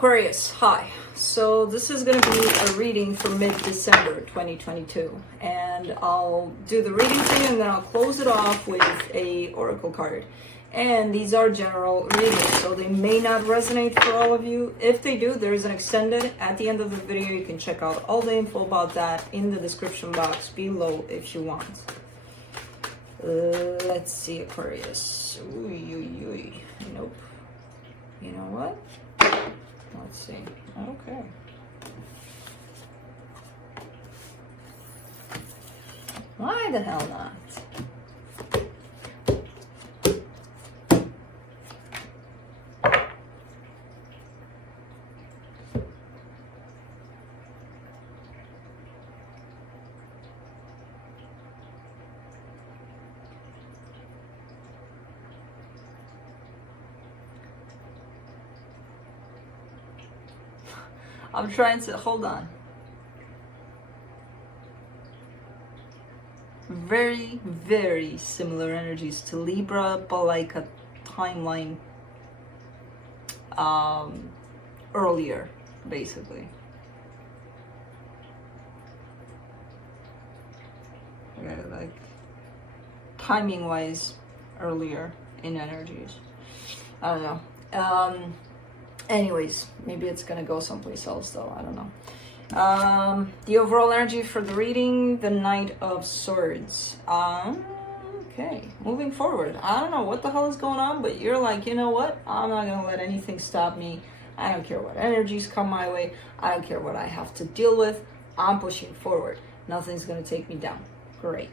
Aquarius, hi. So this is going to be a reading for mid-December 2022, and I'll do the reading for you and then I'll close it off with a oracle card. And these are general readings, so they may not resonate for all of you. If they do, there is an extended at the end of the video. You can check out all the info about that in the description box below if you want. Let's see, Aquarius. Nope. You know what? Let's see. Okay. Why the hell not? I'm trying to hold on. Very, very similar energies to Libra, but like a timeline earlier, basically. Okay, like timing wise earlier in energies. I don't know. Anyways, maybe it's gonna go someplace else though, I don't know. The overall energy for the reading, the Knight of Swords. Okay, moving forward. I don't know what the hell is going on, but you're like, you know what? I'm not gonna let anything stop me. I don't care what energies come my way. I don't care what I have to deal with. I'm pushing forward. Nothing's gonna take me down. Great.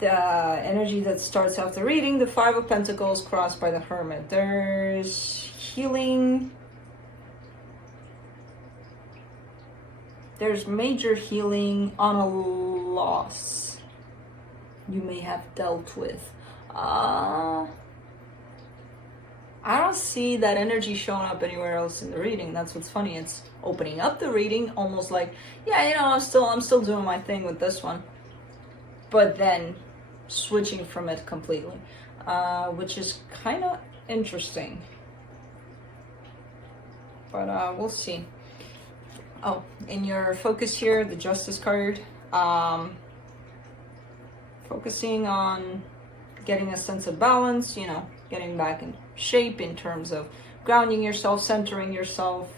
The energy that starts off the reading, the Five of Pentacles crossed by the Hermit. There's healing. There's major healing on a loss you may have dealt with. I don't see that energy showing up anywhere else in the reading. That's what's funny. It's opening up the reading almost like, yeah, you know, I'm still doing my thing with this one. But then switching from it completely, which is kind of interesting. But we'll see. Oh, in your focus here, the Justice card, focusing on getting a sense of balance, you know, getting back in shape in terms of grounding yourself, centering yourself.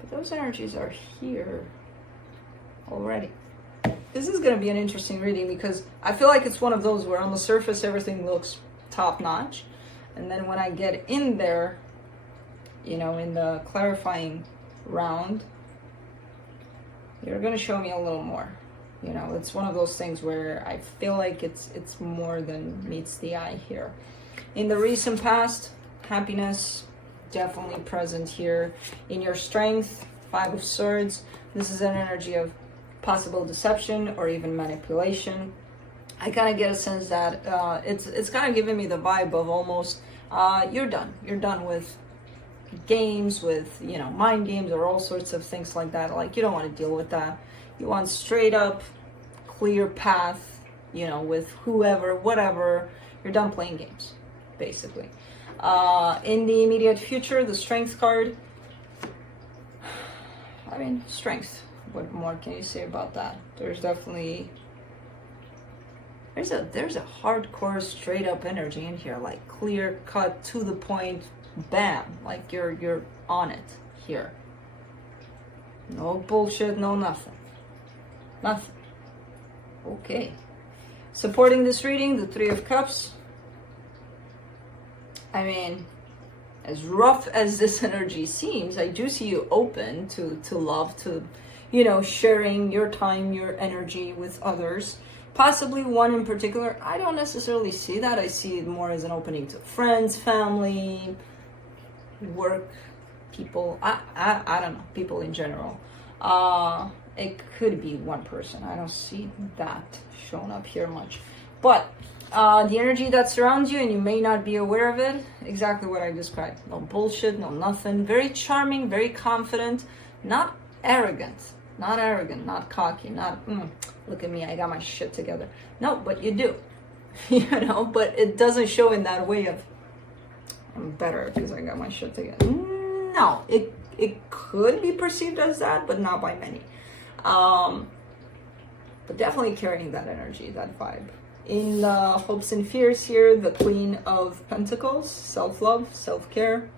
But those energies are here already. This is going to be an interesting reading because I feel like it's one of those where on the surface everything looks top notch, and then when I get in there, you know, in the clarifying round, you're going to show me a little more. You know, it's one of those things where I feel like it's more than meets the eye here. In the recent past, happiness definitely present here. In your strength, Five of Swords, this is an energy of possible deception or even manipulation. I kind of get a sense that it's kind of giving me the vibe of almost you're done with games, with, you know, mind games or all sorts of things like that. Like, you don't want to deal with that. You want straight up clear path, you know, with whoever, whatever. You're done playing games, basically. In the immediate future, the Strength card, I mean, strength. What more can you say about that? There's definitely there's a hardcore straight up energy in here, like clear cut to the point, bam, like you're on it here. No bullshit, no nothing. Okay. Supporting this reading, the Three of Cups. I mean, as rough as this energy seems, I do see you open to love, to, you know, sharing your time, your energy with others. Possibly one in particular. I don't necessarily see that. I see it more as an opening to friends, family, work, people. I don't know, people in general. It could be one person. I don't see that showing up here much. But the energy that surrounds you, and you may not be aware of it, exactly what I described. No bullshit, no nothing. Very charming, very confident, not arrogant, not cocky, not look at me, I got my shit together. No, but you do. You know, but it doesn't show in that way of I'm better because I got my shit together. No, it could be perceived as that, but not by many. But definitely carrying that energy, that vibe. In the hopes and fears here, the Queen of Pentacles, self-love, self-care.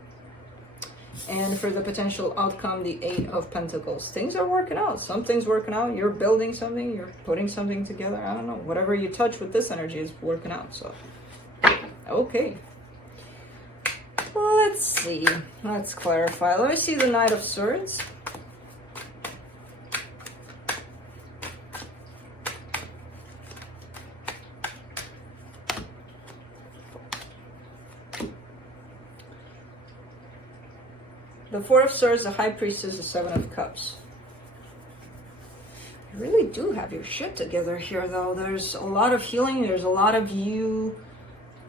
And for the potential outcome, the Eight of Pentacles. Things are working out. Something's working out. You're building something. You're putting something together. I don't know. Whatever you touch with this energy is working out. So, okay. Let's see. Let's clarify. Let me see the Knight of Swords. The Four of Swords, the High Priestess, the Seven of Cups. You really do have your shit together here, though. There's a lot of healing. There's a lot of you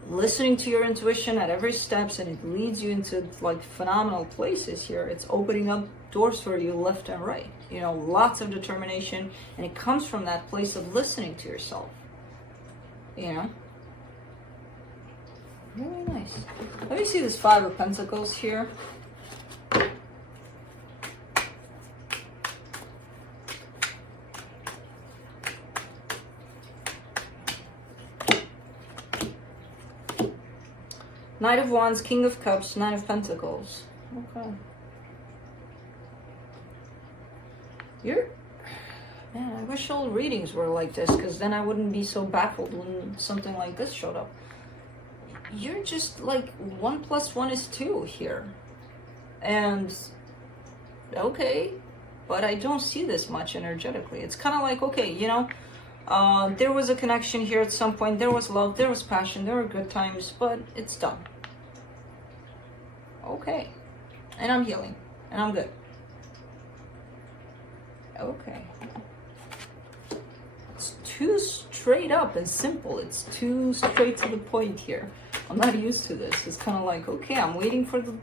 listening to your intuition at every steps, and it leads you into like phenomenal places here. It's opening up doors for you left and right. You know, lots of determination, and it comes from that place of listening to yourself. You know? Really nice. Let me see this Five of Pentacles here. Knight of Wands, King of Cups, Nine of Pentacles. Okay. Man, I wish all readings were like this, because then I wouldn't be so baffled when something like this showed up. You're just like 1 + 1 is 2 here. And, okay, but I don't see this much energetically. It's kind of like, okay, you know, there was a connection here at some point. There was love, there was passion, there were good times, but it's done. Okay. And I'm healing. And I'm good. Okay. It's too straight up and simple. It's too straight to the point here. I'm not used to this. It's kind of like, okay, I'm waiting for the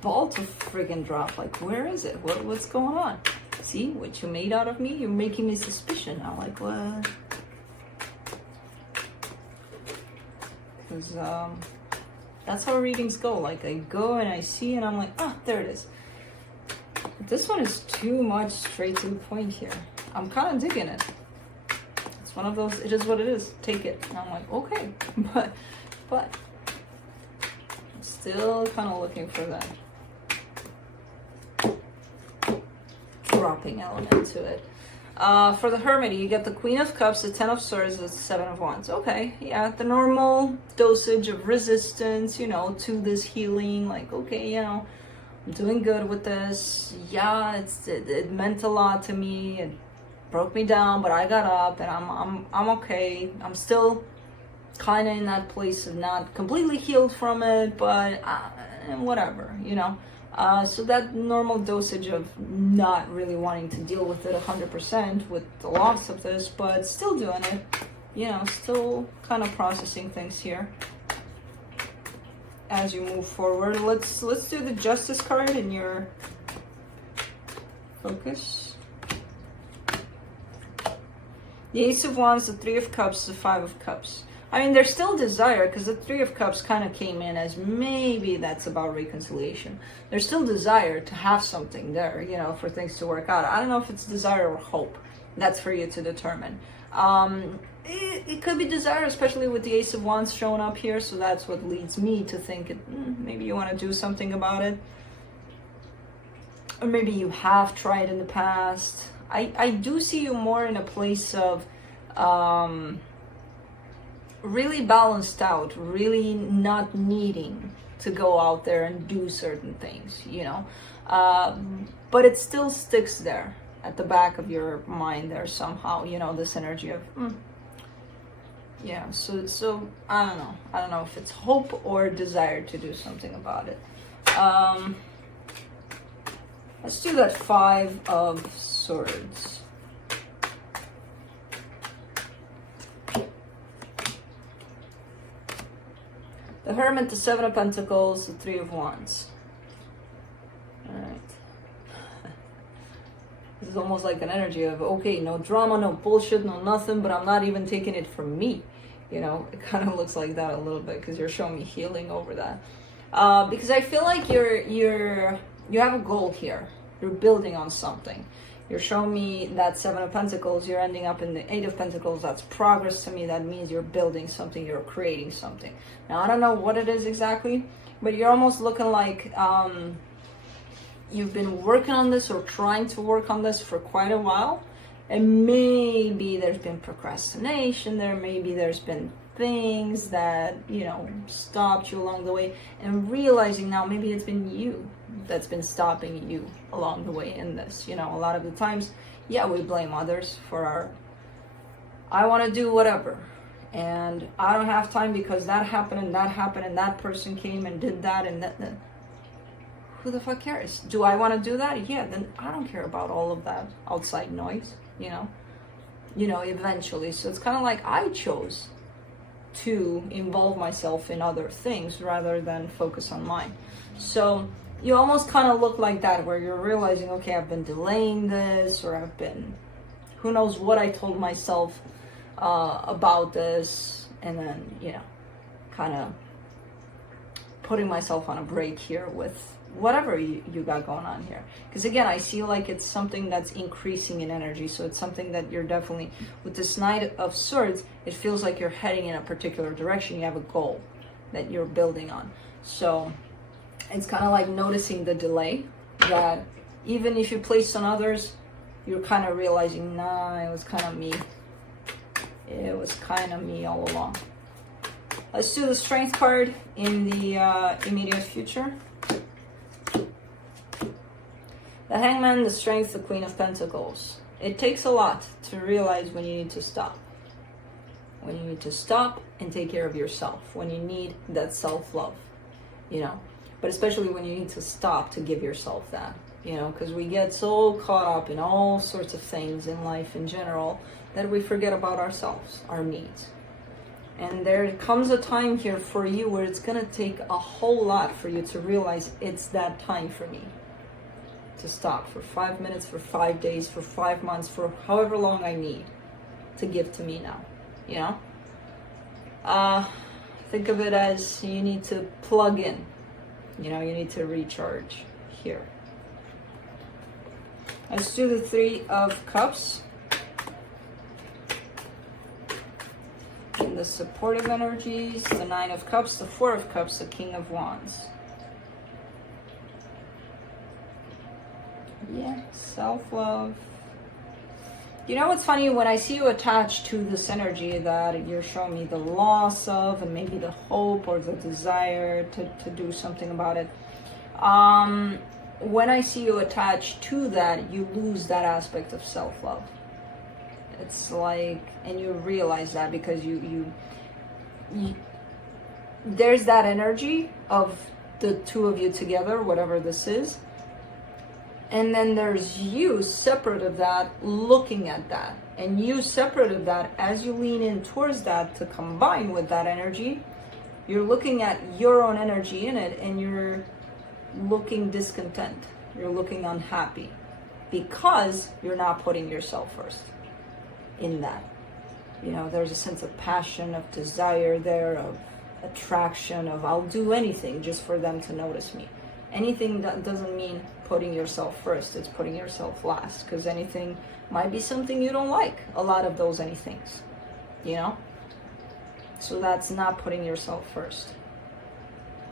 ball to friggin' drop. Like, where is it? What's going on? See what you made out of me? You're making me suspicious now. Like, what? Because that's how readings go. Like, I go and I see and I'm like, ah, there it is. But this one is too much straight to the point here. I'm kind of digging it. It's one of those, it is what it is. Take it. And I'm like, okay. But I'm still kind of looking for that dropping element to it. For the Hermit, you get the Queen of Cups, the Ten of Swords, the Seven of Wands. Okay, yeah, the normal dosage of resistance, you know, to this healing. Like, okay, you know, I'm doing good with this. Yeah, it meant a lot to me. It broke me down, but I got up, and I'm okay. I'm still kind of in that place of not completely healed from it, but whatever, you know. So that normal dosage of not really wanting to deal with it 100% with the loss of this, but still doing it, you know, still kind of processing things here as you move forward. Let's do the Justice card in your focus. The Ace of Wands, the Three of Cups, the Five of Cups. I mean, there's still desire, because the Three of Cups kind of came in as maybe that's about reconciliation. There's still desire to have something there, you know, for things to work out. I don't know if it's desire or hope. That's for you to determine. It could be desire, especially with the Ace of Wands showing up here, so that's what leads me to think maybe you want to do something about it. Or maybe you have tried in the past. I do see you more in a place of... really balanced out, really not needing to go out there and do certain things, you know, but it still sticks there at the back of your mind there somehow, you know, this energy of yeah, so I don't know if it's hope or desire to do something about it. Let's do that Five of Swords. The Hermit, the Seven of Pentacles, the Three of Wands. Alright. This is almost like an energy of, okay, no drama, no bullshit, no nothing, but I'm not even taking it from me. You know, it kind of looks like that a little bit because you're showing me healing over that. Because I feel like you have a goal here. You're building on something. You're showing me that Seven of Pentacles. You're ending up in the Eight of Pentacles. That's progress to me. That means you're building something. You're creating something. Now, I don't know what it is exactly, but you're almost looking like you've been working on this or trying to work on this for quite a while. And maybe there's been procrastination there. Maybe there's been things that, you know, stopped you along the way. And realizing now maybe it's been you that's been stopping you along the way in this. You know, a lot of the times, yeah, we blame others for our, I want to do whatever. And I don't have time because that happened and that person came and did that and that. Who the fuck cares? Do I want to do that? Yeah, then I don't care about all of that outside noise, you know, eventually. So it's kind of like I chose to involve myself in other things rather than focus on mine. So you almost kind of look like that, where you're realizing, okay, I've been delaying this, or I've been, who knows what I told myself about this, and then, you know, kind of putting myself on a break here with whatever you got going on here. Because again, I see like it's something that's increasing in energy. So it's something that you're definitely, with this Knight of Swords, it feels like you're heading in a particular direction. You have a goal that you're building on. So it's kind of like noticing the delay, that even if you place on others, you're kind of realizing, nah, it was kind of me. It was kind of me all along. Let's do the Strength card in the immediate future. The Hangman, the Strength, the Queen of Pentacles. It takes a lot to realize when you need to stop. When you need to stop and take care of yourself. When you need that self-love, you know. But especially when you need to stop to give yourself that, you know. Because we get so caught up in all sorts of things in life in general that we forget about ourselves, our needs. And there comes a time here for you where it's going to take a whole lot for you to realize it's that time for me to stop for 5 minutes, for 5 days, for 5 months, for however long I need to give to me now, you know? Think of it as you need to plug in, you know, you need to recharge here. Let's do the Three of Cups. In the supportive energies, the Nine of Cups, the Four of Cups, the King of Wands. Yeah, self-love. You know what's funny? When I see you attached to this energy that you're showing me the loss of, and maybe the hope or the desire to do something about it, when I see you attached to that, you lose that aspect of self-love. It's like, and you realize that because you there's that energy of the two of you together, whatever this is. And then there's you separate of that, looking at that. And you separate of that, as you lean in towards that to combine with that energy, you're looking at your own energy in it, and you're looking discontent. You're looking unhappy because you're not putting yourself first in that. You know, there's a sense of passion, of desire there, of attraction, of I'll do anything just for them to notice me. Anything that doesn't mean putting yourself first, it's putting yourself last, because anything might be something you don't like, a lot of those anythings, you know? So that's not putting yourself first.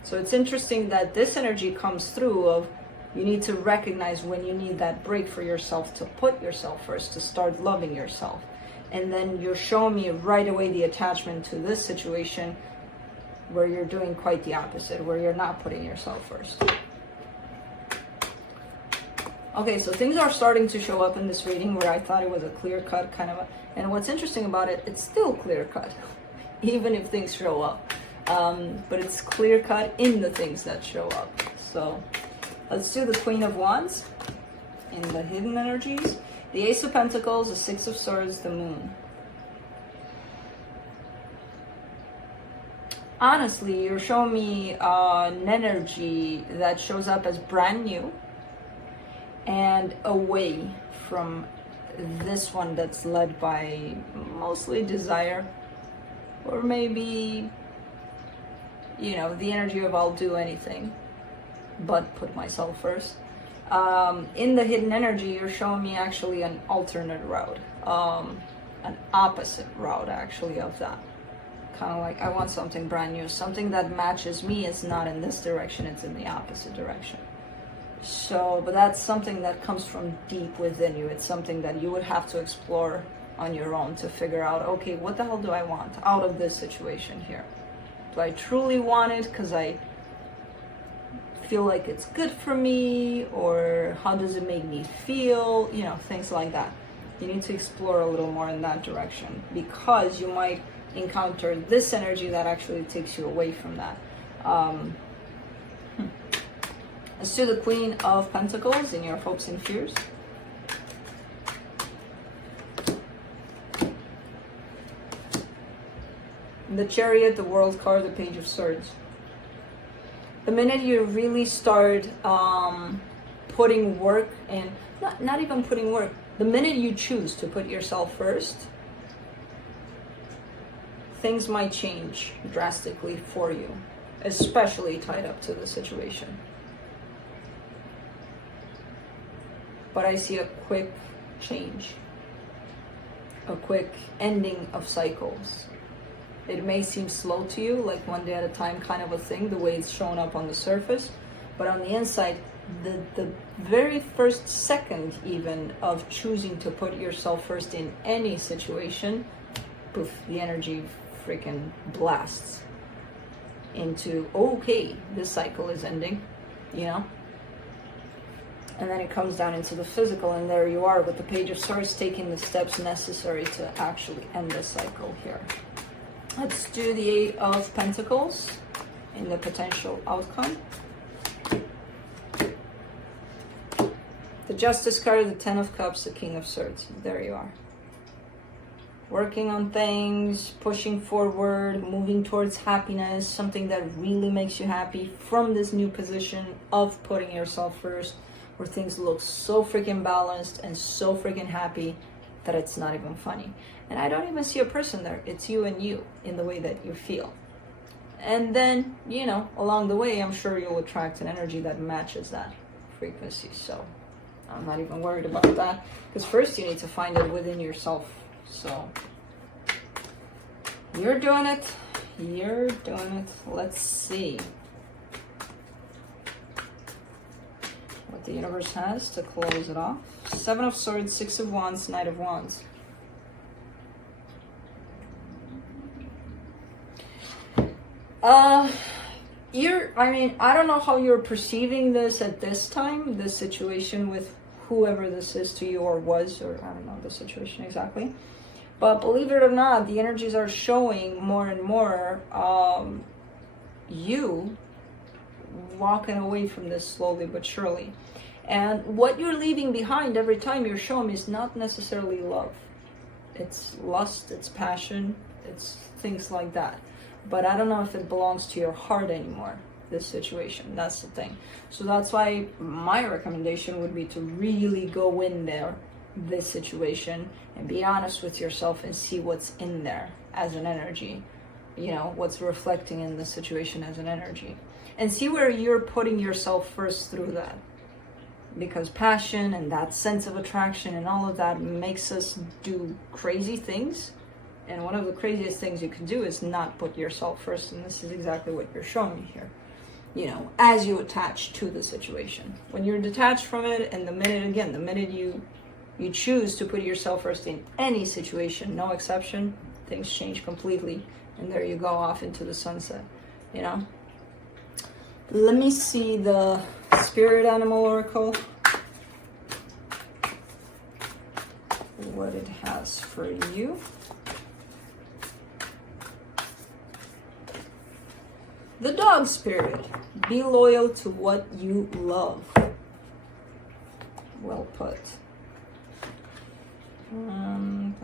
So it's interesting that this energy comes through of you need to recognize when you need that break for yourself to put yourself first, to start loving yourself. And then you're showing me right away the attachment to this situation where you're doing quite the opposite, where you're not putting yourself first. Okay, so things are starting to show up in this reading where I thought it was a clear-cut kind of and what's interesting about it, it's still clear-cut, even if things show up. But it's clear-cut in the things that show up. So let's do the Queen of Wands in the hidden energies. The Ace of Pentacles, the Six of Swords, the Moon. Honestly, you're showing me an energy that shows up as brand new and away from this one that's led by mostly desire. Or maybe, you know, the energy of I'll do anything but put myself first. In the hidden energy, you're showing me actually an alternate route, an opposite route actually of that. Kind of like, I want something brand new, something that matches me. It's not in this direction, it's in the opposite direction. So, but that's something that comes from deep within you. It's something that you would have to explore on your own to figure out, okay, what the hell do I want out of this situation here? Do I truly want it because I feel like it's good for me, or how does it make me feel? You know, things like that. You need to explore a little more in that direction, because you might encounter this energy that actually takes you away from that. Let's do the Queen of Pentacles in your hopes and fears. The Chariot, the World card, the Page of Swords. The minute you really start putting work in, not even putting work, the minute you choose to put yourself first, things might change drastically for you, especially tied up to the situation. But I see a quick change, a quick ending of cycles. It may seem slow to you, like one day at a time kind of a thing, the way it's shown up on the surface. But on the inside, the very first second even of choosing to put yourself first in any situation, poof, the energy freaking blasts into, okay, this cycle is ending, you know? And then it comes down into the physical, and there you are with the Page of Swords, taking the steps necessary to actually end the cycle here. Let's do the Eight of Pentacles in the potential outcome. The Justice card, the Ten of Cups, the King of Swords. There you are. Working on things, pushing forward, moving towards happiness, something that really makes you happy from this new position of putting yourself first, where things look so freaking balanced and so freaking happy that it's not even funny. And I don't even see a person there. It's you and you in the way that you feel. And then, you know, along the way, I'm sure you'll attract an energy that matches that frequency. So I'm not even worried about that, because first you need to find it within yourself. So you're doing it. You're doing it. Let's see what the universe has to close it off. Seven of Swords, Six of Wands, Knight of Wands. I don't know how you're perceiving this at this time, this situation with whoever this is to you, or was, or I don't know the situation exactly. But believe it or not, the energies are showing more and more you walking away from this slowly but surely. And what you're leaving behind every time you're shown is not necessarily love. It's lust, it's passion, it's things like that. But I don't know if it belongs to your heart anymore, this situation. That's the thing. So that's why my recommendation would be to really go in there, this situation, and be honest with yourself and see what's in there as an energy. You know, what's reflecting in the situation as an energy. And see where you're putting yourself first through that. Because passion and that sense of attraction and all of that makes us do crazy things. And one of the craziest things you can do is not put yourself first. And this is exactly what you're showing me here. You know, as you attach to the situation. When you're detached from it, and the minute you choose to put yourself first in any situation, no exception, things change completely. And there you go off into the sunset, you know. Let me see the Spirit Animal Oracle. What it has for you. The Dog Spirit. Be loyal to what you love. Well put. Come on.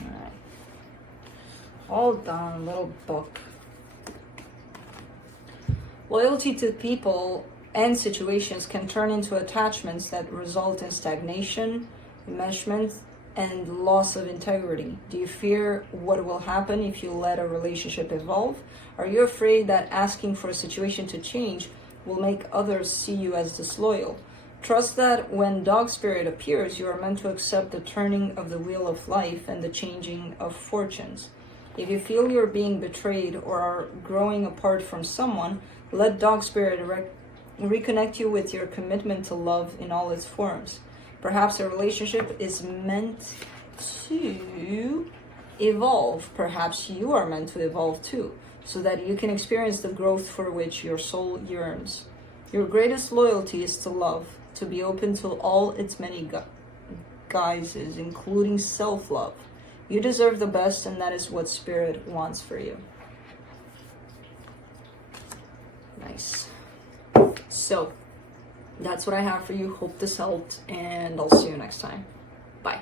Alright. Hold on, little book. Loyalty to people and situations can turn into attachments that result in stagnation, enmeshment, and loss of integrity. Do you fear what will happen if you let a relationship evolve? Are you afraid that asking for a situation to change will make others see you as disloyal? Trust that when dog spirit appears, you are meant to accept the turning of the wheel of life and the changing of fortunes. If you feel you're being betrayed or are growing apart from someone, let dog spirit reconnect you with your commitment to love in all its forms. Perhaps a relationship is meant to evolve. Perhaps you are meant to evolve too, so that you can experience the growth for which your soul yearns. Your greatest loyalty is to love, to be open to all its many guises, including self-love. You deserve the best, and that is what Spirit wants for you. Nice. So, that's what I have for you. Hope this helped, and I'll see you next time. Bye.